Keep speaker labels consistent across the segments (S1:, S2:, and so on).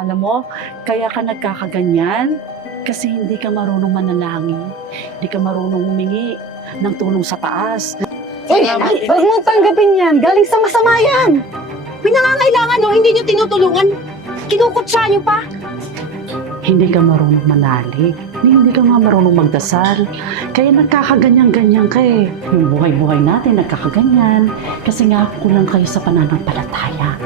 S1: alam mo, kaya ka nagkakaganyan kasi hindi ka marunong manalangin. Hindi ka marunong humingi ng tulong sa taas.
S2: Uy, huwag mong tanggapin yan. Galing sa masama yan.
S3: May nangangailangan o no? hindi niyo tinutulungan. Kinukutsa niyo pa.
S1: Hindi ka marunong manalig. Hindi ka nga marunong magdasal. Kaya nagkakaganyan-ganyan ka eh. Yung buhay-buhay natin nagkakaganyan. Kasi nga kulang kayo sa pananampalataya.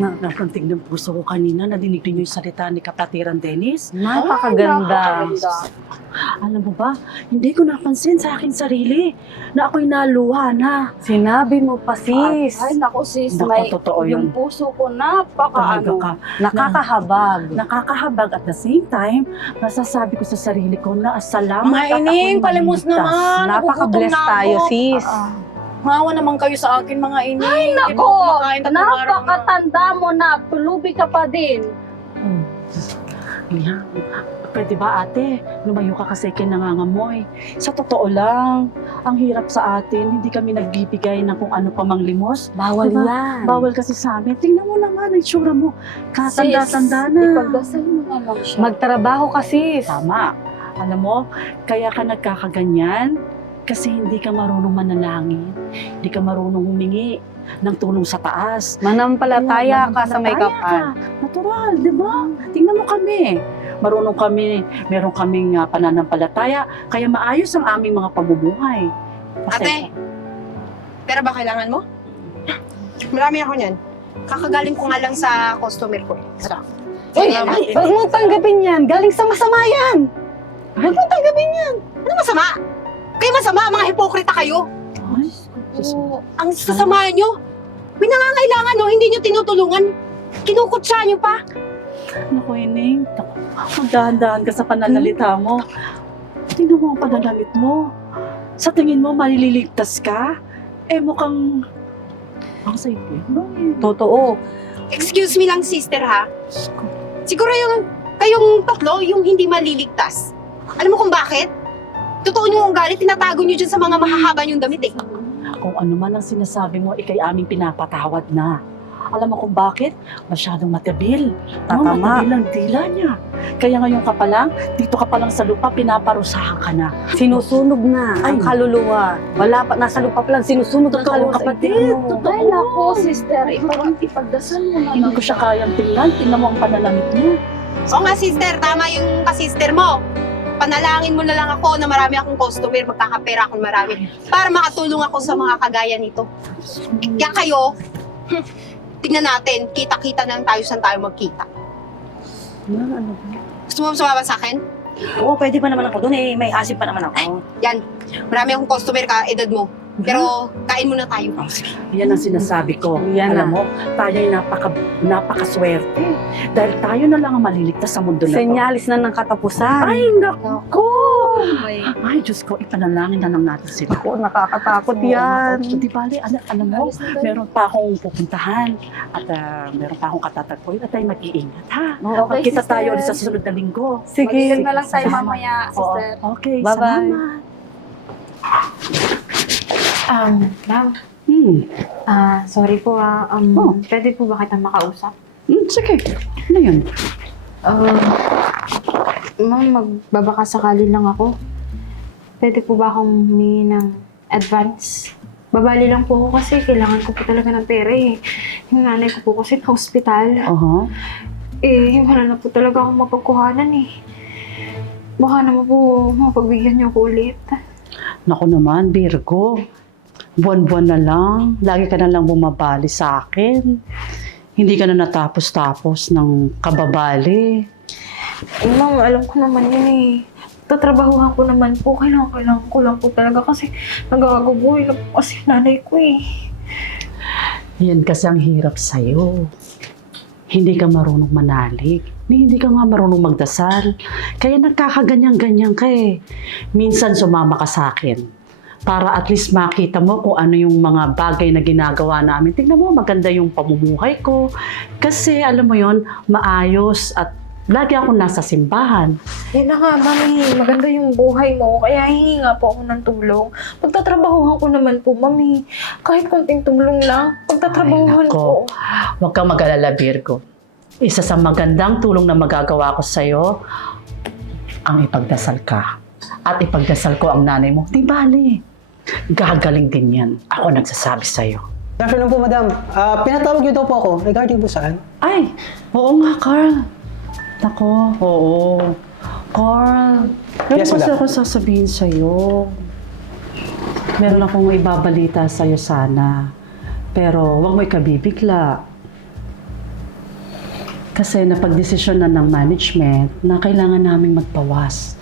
S1: Na, napunting din puso ko kanina, na dinig niyo din yung salita ni Kapatiran Dennis. Napakaganda. Oh, ay, Alam mo ba, hindi ko napansin sa akin sarili na ako'y naluha na. Sinabi mo pa, sis.
S3: Ay, ay, naku, sis. Naku, may,
S1: totoo yung,
S3: yun. puso ko napakaano. ano, ka.
S1: nakakahabag. Na, nakakahabag at the same time, masasabi ko sa sarili ko na salamat
S3: Mahining, at naman. Napaka-blessed tayo,
S1: sis. Uh-uh.
S3: Maawa naman kayo sa akin, mga ini. Ay,
S4: nako!
S3: Napakatanda
S4: na. mo na. Pulubi ka pa din.
S1: Mia, hmm. pwede ba ate? Lumayo ka kasi kay nangangamoy. Sa totoo lang, ang hirap sa atin. Hindi kami nagbibigay ng na kung ano pa mang limos. Bawal diba? yan. Bawal kasi sa amin. Tingnan mo naman, ng itsura mo. Katanda-tanda na. ipagdasal mo na lang siya. Magtrabaho ka, sis. Tama. Alam mo, kaya ka nagkakaganyan kasi hindi ka marunong mananangin, hindi ka marunong humingi ng tulong sa taas. Manampalataya Ayun, ka sa may kapal. Ka. Natural, di ba? Hmm. Tingnan mo kami. Marunong kami, meron kaming uh, pananampalataya, kaya maayos ang aming mga pamumuhay.
S3: Kasi, Ate, pera ba kailangan mo? Huh? Marami ako niyan. Kakagaling ko nga lang sa customer ko. Uy, eh. so,
S2: huwag ay, ay, mong tanggapin yan. Galing sa masama yan. Huwag mong tanggapin yan.
S3: Ano masama? Kayo masama, mga hipokrita kayo. Ay, Ang sasamahan nyo. May nangangailangan, no? Hindi nyo tinutulungan. Kinukutsa nyo pa.
S1: Naku, Ining. Magdahan-dahan ka sa pananalita mo. Tingnan mo ang pananalit mo. Sa tingin mo, maliligtas ka. Eh, mukhang... Ang sa ipo. Totoo.
S3: Excuse me lang, sister, ha? Siguro yung... Kayong tatlo, yung hindi maliligtas. Alam mo kung bakit? Totoo niyo ang galit, tinatago niyo dyan sa mga mahahaba nyong damit eh.
S1: Kung ano man ang sinasabi mo, ikay aming pinapatawad na. Alam mo kung bakit? Masyadong matabil. Tatama. No, matabil ang dila niya. Kaya ngayon ka pa lang, dito ka pa lang sa lupa, pinaparusahan ka na. Sinusunog na Ay. ang kaluluwa. Wala pa, nasa lupa pa lang, sinusunog ang kaluluwa
S2: kapatid. Ay, totoo. Ay,
S4: nako, sister. Ipawang ipagdasal mo na. Hindi
S1: ko siya kayang tingnan. Tingnan mo ang panalamit niya.
S3: Oo nga, sister. Tama yung pa-sister mo panalangin mo na lang ako na marami akong customer, magkakapera akong marami, para makatulong ako sa mga kagaya nito. Kaya kayo, tignan natin, kita-kita na -kita lang tayo saan tayo magkita. Gusto mo sumama sa akin?
S1: Oo, pwede pa naman ako doon eh. May asip pa naman ako.
S3: yan. Marami akong customer ka, edad mo. Pero kain muna tayo. Oh, sige.
S1: yan ang sinasabi ko. Mm -hmm. Yan Alam mo, tayo ay napaka, napakaswerte. Okay. Dahil tayo na lang ang maliligtas sa mundo na Senyalis na ng katapusan.
S2: Okay. Ay, naku! No. Oh, okay.
S1: ay, Diyos ko, ipanalangin na lang natin sila. No. Oh, nakakatakot so, yan. Okay. Di ba, alam, alam mo, okay, sir, meron pa akong pupuntahan at uh, meron pa akong katatagpoy at uh, mag no, okay, si tayo mag-iingat, ha? Okay, okay, kita sister. tayo sa susunod na linggo.
S3: Sige. Mag-iingat okay, na lang sa tayo si mamaya, oh. sister.
S1: Oh, okay, Bye -bye. salamat. Bye.
S5: Um, love. Yeah. Hmm. Uh, sorry po ah. Uh, um, oh. Pwede po ba kita makausap?
S1: Hmm, sige. Okay. Ano yun? Uh,
S5: ma'am, magbabaka sakali lang ako. Pwede po ba akong humingi ng advance? Babali lang po ako kasi kailangan ko po talaga ng pera eh. Yung nanay ko po kasi sa hospital. Uh -huh. Eh, wala na po talaga akong mapagkuhanan eh. Baka naman po, mapagbigyan niyo ako ulit.
S1: Naku naman, Virgo buwan-buwan na lang, lagi ka na lang bumabali sa akin. Hindi ka na natapos-tapos ng kababali.
S5: Eh, ma'am, alam ko naman yun eh. Tatrabaho ako naman po. Kailangan, kailangan ko lang po talaga kasi nagagabuhay na po kasi nanay ko eh.
S1: Yan kasi ang hirap sa'yo. Hindi ka marunong manalig. Ni hindi ka nga marunong magdasal. Kaya nagkakaganyang-ganyang ka eh. Minsan sumama ka sa akin para at least makita mo kung ano yung mga bagay na ginagawa namin. Tingnan mo, maganda yung pamumuhay ko. Kasi alam mo yon maayos at lagi akong nasa simbahan.
S5: Eh hey na nga, mami, maganda yung buhay mo. Kaya hingi nga po ako ng tulong. Pagtatrabahohan ko naman po, mami. Kahit konting tulong lang,
S1: pagtatrabahohan ko. Huwag kang mag Virgo. Isa sa magandang tulong na magagawa ko sa'yo, ang ipagdasal ka at ipagdasal ko ang nanay mo. Di bali. Eh. Gagaling din yan. Ako nagsasabi sa'yo.
S6: Good afternoon po, madam. Uh, pinatawag niyo daw po ako. Regarding po saan?
S1: Ay, oo nga, Carl. Nako,
S6: oo, oo.
S1: Carl, ano yes, so kasi ako sasabihin sa'yo. Meron akong ibabalita sa'yo sana. Pero huwag mo ikabibigla. Kasi napagdesisyon na ng management na kailangan naming magpawas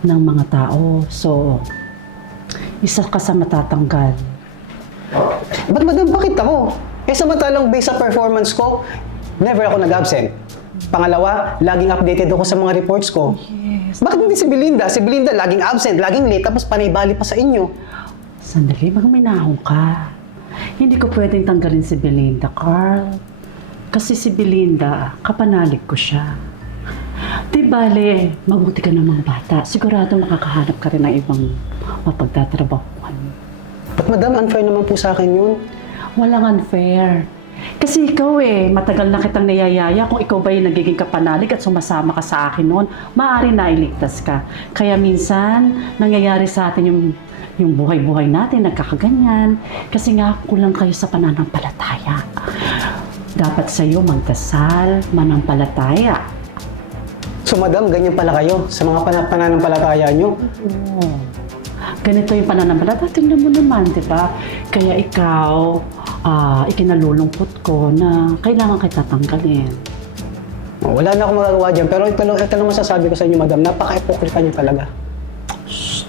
S1: ng mga tao. So, isa ka sa matatanggal.
S6: Ba't madam, bakit ako? Eh sa samantalang based sa performance ko, never ako nag-absent. Pangalawa, laging updated ako sa mga reports ko. Yes. Bakit hindi si Belinda? Si Belinda laging absent, laging late, tapos panibali pa sa inyo.
S1: Sandali, baka may nahon ka. Hindi ko pwedeng tanggalin si Belinda, Carl. Kasi si Belinda, kapanalig ko siya. Di bale, mabuti ka ng mga bata. Sigurado makakahanap ka rin ng ibang mapagtatrabahuan.
S6: But madam, unfair naman po sa akin yun.
S1: Walang unfair. Kasi ikaw eh, matagal na kitang nayayaya kung ikaw ba yung nagiging kapanalig at sumasama ka sa akin noon, maaari na iligtas ka. Kaya minsan, nangyayari sa atin yung, yung buhay-buhay natin, nagkakaganyan. Kasi nga, kulang kayo sa pananampalataya. Dapat sa'yo magdasal, manampalataya.
S6: So madam, ganyan pala kayo sa mga pananampalataya niyo? Mm-hmm
S1: ganito yung pananampalata. Tingnan mo naman, di ba? Kaya ikaw, uh, ikinalulungkot ko na kailangan kita tanggalin.
S6: Oh, wala na akong magagawa dyan, pero ito lang, ito lang sasabi ko sa inyo, madam. Napaka-ipokrita niyo talaga. Shhh.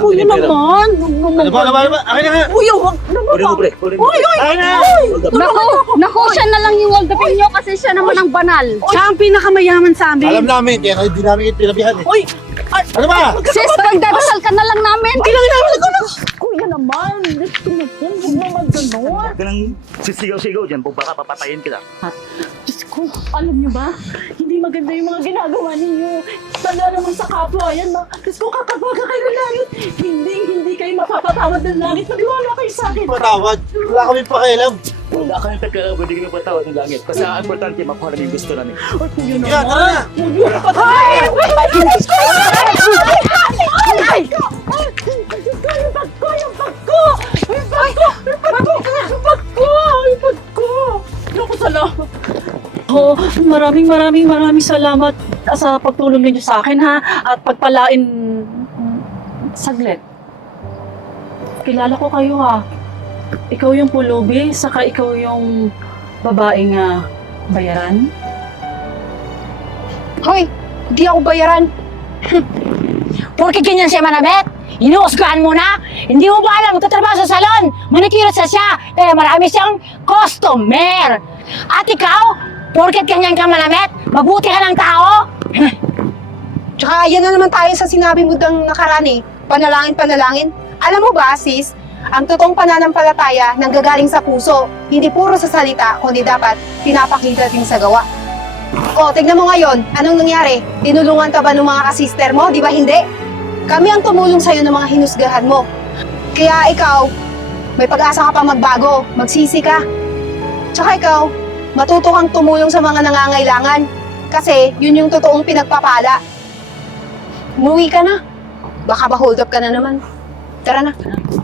S3: Uy, yun naman!
S7: Ano ba? Ano ba? Akin na!
S3: Uy, huwag! Uy, uy! Akin
S7: na! Naku!
S8: Naku! Siya na lang yung wall the pinyo kasi siya naman ang banal. Siya ang pinakamayaman sa amin.
S7: Alam namin, kaya kayo din namin ipinabihan eh. Uy! Ano ba? Ay,
S8: Sis, pagdadasal ka na lang namin.
S7: Hindi lang inaamal ko na.
S3: Kuya naman, let's go. Huwag naman ganun. Huwag
S7: ka sisigaw-sigaw dyan. Baka papatayin kita. Ha?
S3: Diyos ko, alam niyo ba? Hindi maganda yung mga ginagawa ninyo. Sala naman sa kapwa. Yan ma. Diyos ko, kakapwa ka kayo ng langit. Hindi, hindi kayo mapapatawad ng langit. Magliwala kayo sa akin.
S7: Patawad? Wala kami pakialam wala kami pagkakabuding ng pataw at ng langit. Kasi ang uh, importante, makuha gusto namin.
S3: Oh, you know ma. Ay, kung yun ako na! Ay! Ay! Ay! Ay! Ay! Ay! Ay! Ay! Oh, maraming maraming maraming salamat sa pagtulong ninyo sa akin ha at pagpalain saglit. Kilala ko kayo ha ikaw yung pulubi, saka ikaw yung babae nga uh, bayaran? Hoy! Di ako bayaran!
S9: Porke ganyan siya manamit! Inuusgahan mo na! Hindi mo ba alam magtatrabaho sa salon? Manikira sa siya! Kaya marami siyang customer! At ikaw? Porke ganyan ka manamit? Mabuti ka ng tao?
S3: Tsaka yan na naman tayo sa sinabi mo dang nakaraan eh. Panalangin, panalangin. Alam mo ba, sis, ang totoong pananampalataya nang gagaling sa puso, hindi puro sa salita, kundi dapat pinapakita din sa gawa. O, tignan mo ngayon, anong nangyari? Tinulungan ka ba ng mga kasister mo? Di ba hindi? Kami ang tumulong sa'yo ng mga hinusgahan mo. Kaya ikaw, may pag-asa ka pa magbago, magsisi ka. Tsaka ikaw, matuto kang tumulong sa mga nangangailangan. Kasi yun yung totoong pinagpapala. Umuwi ka na. Baka ba hold up ka na naman. Tara na. Tara na.